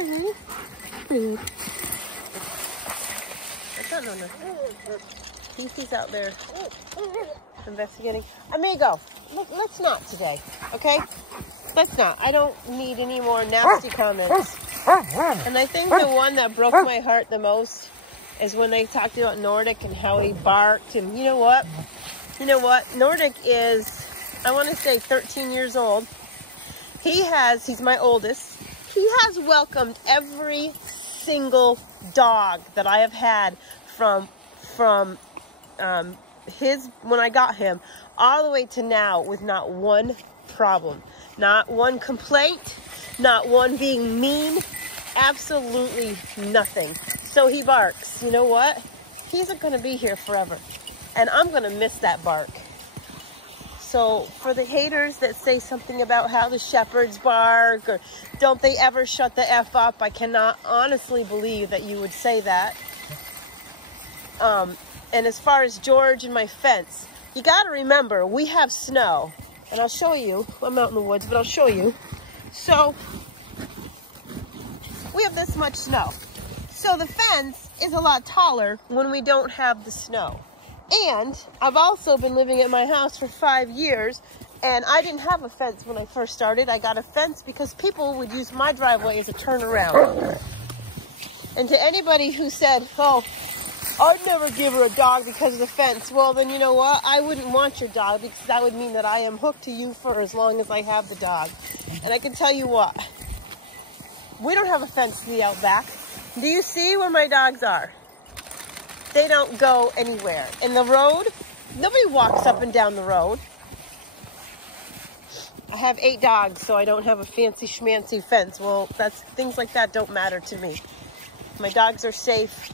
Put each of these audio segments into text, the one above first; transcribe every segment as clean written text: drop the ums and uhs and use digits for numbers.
Food. Food. That's not Nona. He's out there investigating. Amigo, let's not today, okay? Let's not. I don't need any more nasty comments. And I think the one that broke my heart the most is when they talked about Nordic and how he barked. And you know what? You know what? Nordic is, I want to say 13 years old. He's my oldest. He has welcomed every single dog that I have had from when I got him all the way to now with not one problem, not one complaint, not one being mean, absolutely nothing. So he barks. You know what? He's going to be here forever, and I'm going to miss that bark. So for the haters that say something about how the shepherds bark or don't they ever shut the F up, I cannot honestly believe that you would say that. And as far as George and my fence, you got to remember, we have snow. And I'll show you. I'm out in the woods, but I'll show you. So we have this much snow. So the fence is a lot taller when we don't have the snow. And I've also been living at my house for 5 years, and I didn't have a fence when I first started. I got a fence because people would use my driveway as a turnaround. And to anybody who said, oh, I'd never give her a dog because of the fence. Well, then you know what? I wouldn't want your dog because that would mean that I am hooked to you for as long as I have the dog. And I can tell you what, we don't have a fence to the outback. Do you see where my dogs are? They don't go anywhere. In the road, nobody walks up and down the road. I have 8 dogs, so I don't have a fancy schmancy fence. Well, things like that don't matter to me. My dogs are safe.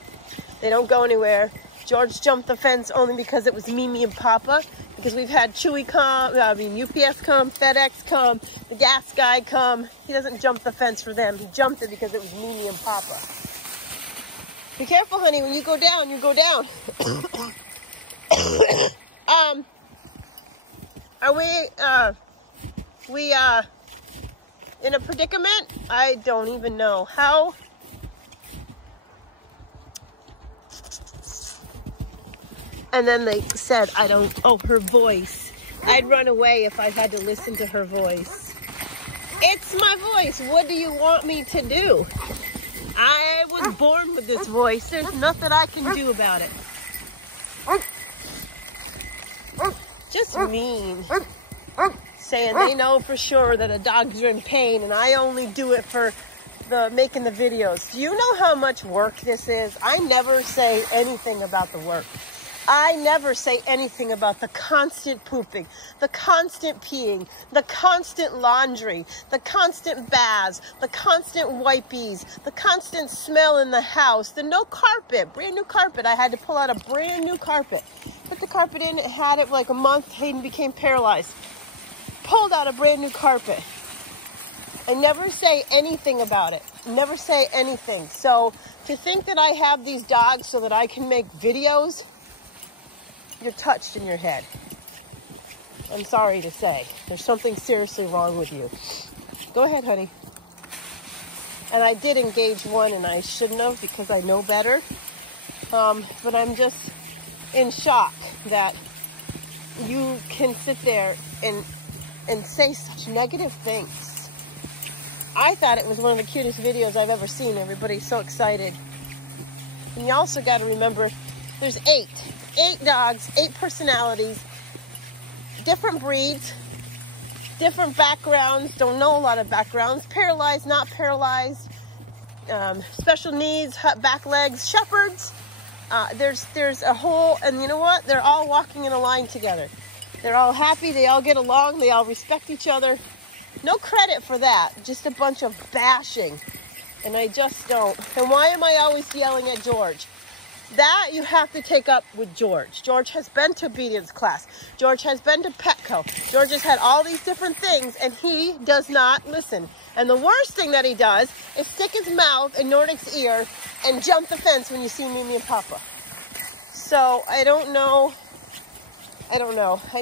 They don't go anywhere. George jumped the fence only because it was Mimi and Papa. Because we've had Chewy come, UPS come, FedEx come, the gas guy come. He doesn't jump the fence for them. He jumped it because it was Mimi and Papa. Be careful, honey. When you go down, you go down. Are we in a predicament? I don't even know. How? And then they said, her voice. I'd run away if I had to listen to her voice. It's my voice. What do you want me to do? I was born with this voice. There's nothing I can do about it. Just mean. Saying they know for sure that the dogs are in pain and I only do it for making the videos. Do you know how much work this is? I never say anything about the work. I never say anything about the constant pooping, the constant peeing, the constant laundry, the constant baths, the constant wipies, the constant smell in the house, the no carpet, brand new carpet. I had to pull out a brand new carpet. Put the carpet in, it had it for like a month. Hayden became paralyzed. Pulled out a brand new carpet. I never say anything about it. Never say anything. So to think that I have these dogs so that I can make videos, you're touched in your head. I'm sorry to say. There's something seriously wrong with you. Go ahead, honey. And I did engage one, and I shouldn't have because I know better. But I'm just in shock that you can sit there and say such negative things. I thought it was one of the cutest videos I've ever seen. Everybody's so excited. And you also got to remember, there's 8 dogs, 8 personalities, different breeds, different backgrounds, don't know a lot of backgrounds, paralyzed, not paralyzed, special needs, back legs, shepherds. There's a whole, and you know what? They're all walking in a line together. They're all happy, they all get along, they all respect each other. No credit for that, just a bunch of bashing. And I just don't. And why am I always yelling at George? That you have to take up with George. George has been to obedience class. George has been to Petco. George has had all these different things, and he does not listen. And the worst thing that he does is stick his mouth in Nordic's ear and jump the fence when you see Mimi and Papa. So I don't know. I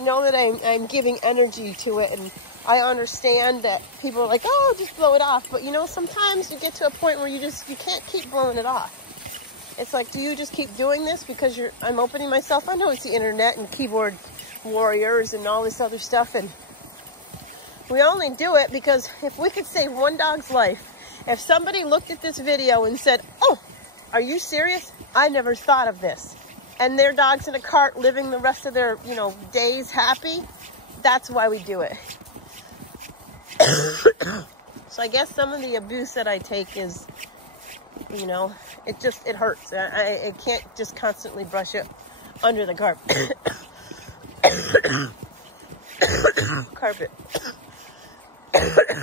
know that I'm giving energy to it, and I understand that people are like, oh, just blow it off. But, you know, sometimes you get to a point where you can't keep blowing it off. It's like, do you just keep doing this because I'm opening myself? I know it's the internet and keyboard warriors and all this other stuff. And we only do it because if we could save one dog's life, if somebody looked at this video and said, oh, are you serious? I never thought of this. And their dog's in a cart living the rest of their, you know, days happy. That's why we do it. So I guess some of the abuse that I take is, you know, it hurts. I can't just constantly brush it under the carpet.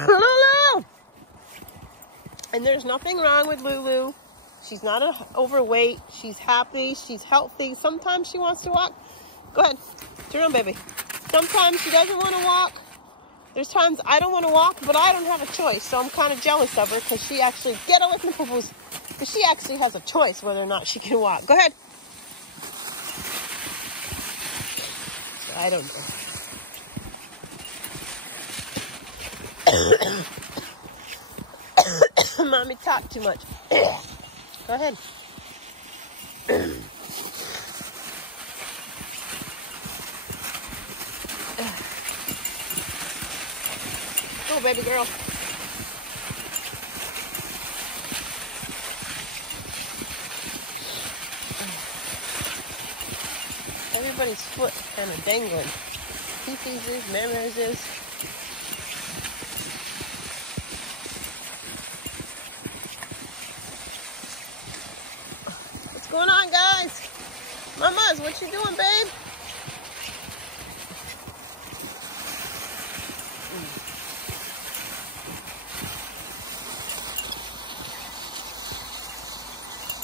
Lulu! And there's nothing wrong with Lulu. She's not overweight. She's happy. She's healthy. Sometimes she wants to walk. Go ahead. Turn on, baby. Sometimes she doesn't want to walk. There's times I don't want to walk, but I don't have a choice. So I'm kind of jealous of her because she actually, get away from the poo-poos, because she actually has a choice whether or not she can walk. Go ahead. So I don't know. Mommy talk too much. Go ahead. Go, baby girl. Everybody's foot kind of dangling. Fifi's is, Mama's is. What's going on, guys? Mamas, what you doing, babe?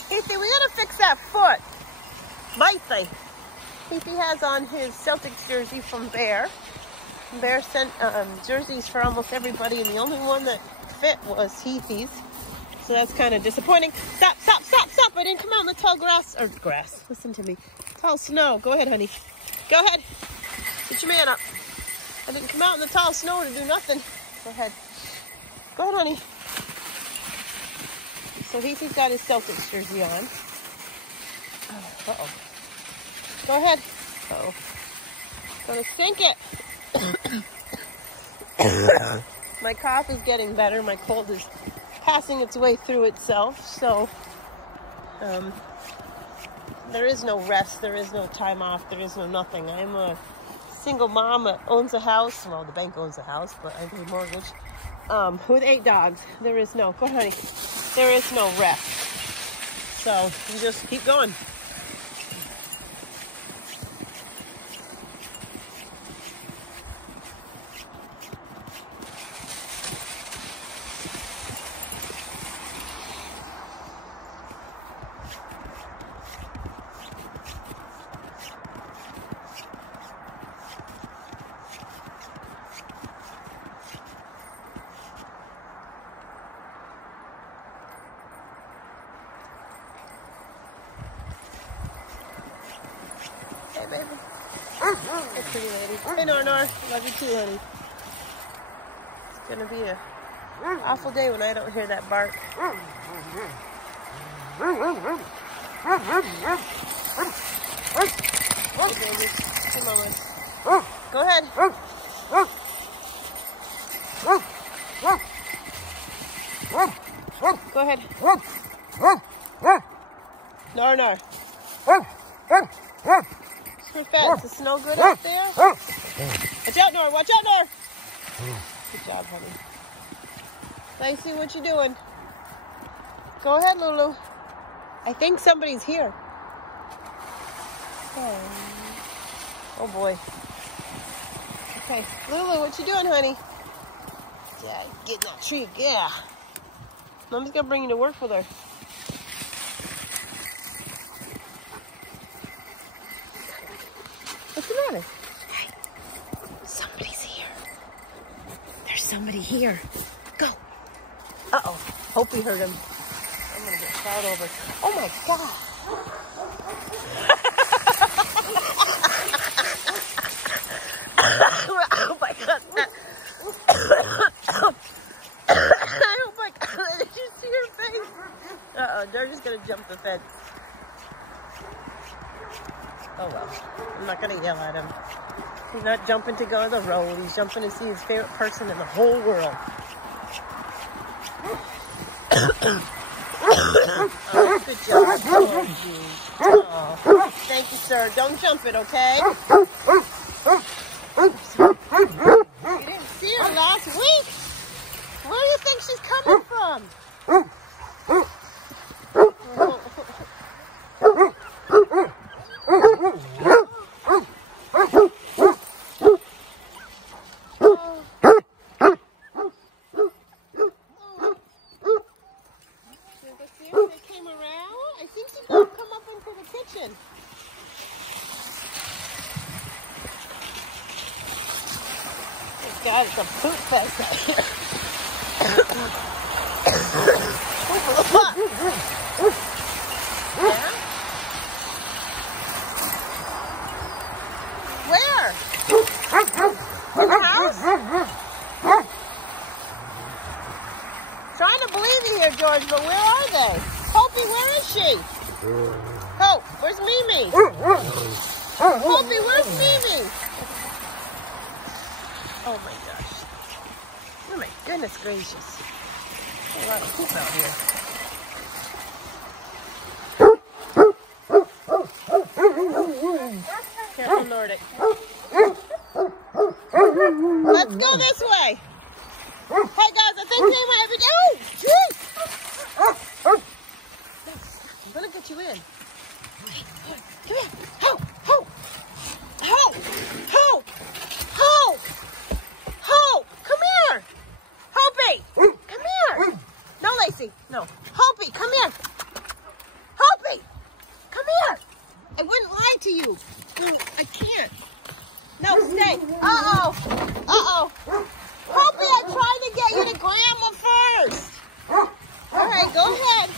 Fifi, we gotta fix that foot. Might they? Fifi has on his Celtics jersey from Bear. Bear sent jerseys for almost everybody, and the only one that fit was Fifi's. So that's kind of disappointing. Stop, stop, stop, stop. I didn't come out in the tall grass. Listen to me. Tall snow. Go ahead, honey. Go ahead. Get your man up. I didn't come out in the tall snow to do nothing. Go ahead. Go ahead, honey. So Fifi's got his Celtics jersey on. Uh-oh. Go ahead. Uh-oh. Gonna sink it. My cough is getting better. My cold is passing its way through itself. So there is no rest. There is no time off. There is no nothing. I'm a single mom that owns a house. Well, the bank owns a house, but I pay mortgage. With 8 dogs. There is no, go ahead, honey. There is no rest. So you just keep going. Hey, baby. Hey, pretty lady. Hey, Nor. Love you too, honey. It's gonna be a awful day when I don't hear that bark. Hey, baby. Come on. Go ahead. Go ahead. Nor. Pretty fast. Is the snow good out there? Watch out, Nor. Watch out, Nor. Good job, honey. Lacey, what you doing? Go ahead, Lulu. I think somebody's here. Oh boy. Okay, Lulu, what you doing, honey? Yeah, get in that tree. Yeah. Mom's gonna bring you to work with her. What's the matter? Hey, somebody's here. There's somebody here. Go. Uh-oh. Hope we heard him. I'm going to get plowed over. Oh, my God. Oh, my God. Uh-oh, George is going to jump the fence. Oh, well. I'm not going to yell at him. He's not jumping to go to the road. He's jumping to see his favorite person in the whole world. Oh, good job, Georgie. Oh, thank you, sir. Don't jump it, okay? You didn't see her last week. Where do you think she's coming from? They came around. I think she's going to come up into the kitchen. Oh God, it's a poop fest out here. Yeah? Where? In the house? Trying to believe you here, George, but where are they? Hopi, where is she? Hope, where's Mimi? Hopi, where's Mimi? Oh my gosh. Oh my goodness gracious. There's a lot of poop out here. Careful, Nordic. Let's go this way. Hey guys, I think they might have it. Oh, jeez! I'm gonna get you in. Come here. Ho! Ho! Ho! Ho! Ho! Ho! Come here! Hopi! Come here! No, Lacey. No. Hopi, come here. Hopi! Come here! I wouldn't lie to you. No, I can't. No, stay. Uh-oh. Uh-oh. Hopi, I tried to get you to Grandma first. All right, go ahead.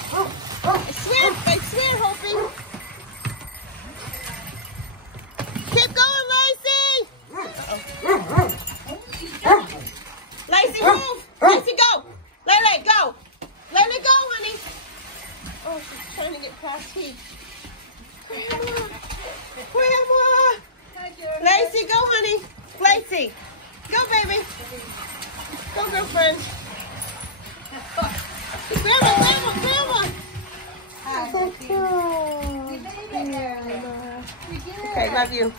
I swear, Hopi. Keep going, Lacey. Lacey, move. Lacey, go. Lele, go. Lele, go, honey. Oh, she's trying to get past Heath. Grandma. Grandma. Lacey, go, honey. Lacey. Go, baby. Go, girlfriend. Grandma. Hi. Okay, love you.